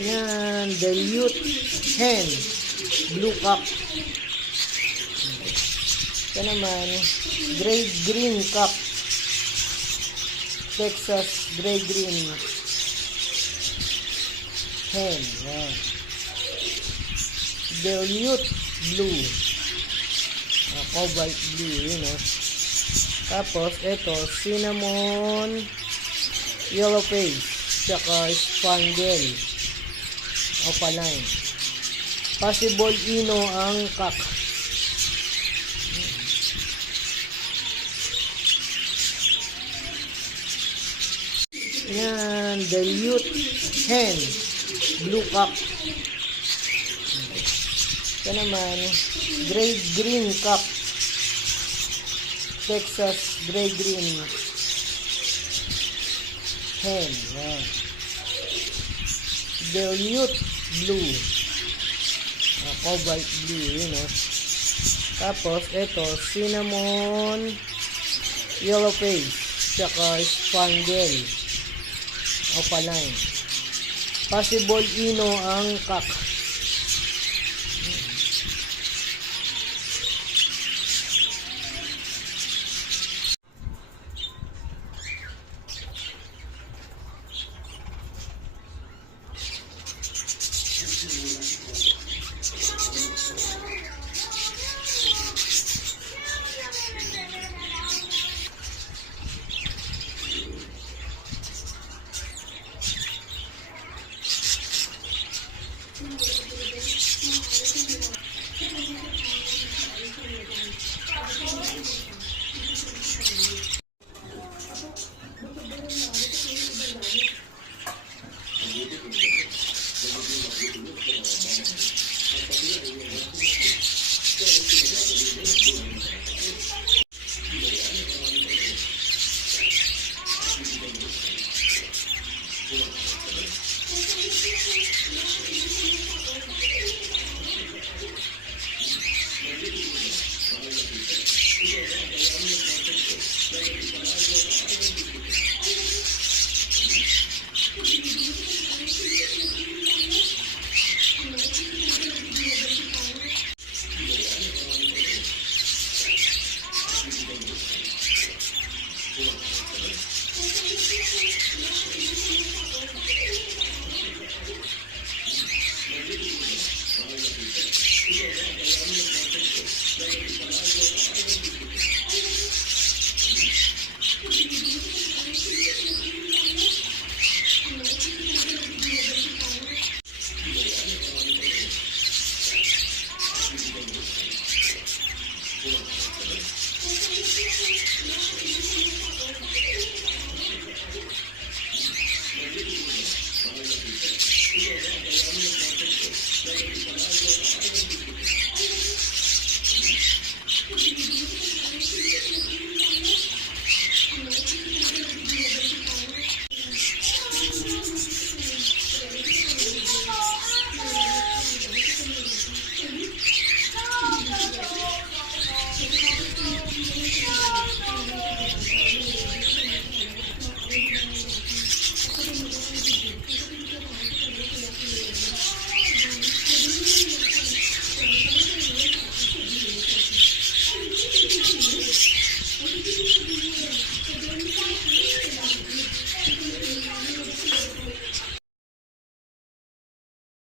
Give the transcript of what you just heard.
Yan, dilute hen, blue cock. Ito naman, gray green cock, Texas gray green hen. Yan. Dilute blue, cobalt blue, yun o. Tapos, ito, cinnamon yellow face, tsaka spangle opaline. Possible ino ang cock. Yan, dilute hen, blue cock. Ito naman, gray green cock, Texas gray green hen. Yan. Dilute blue, cobalt blue, yun o. Tapos, ito, cinnamon yellow face, tsaka spangle opaline. Possible ino ang cock.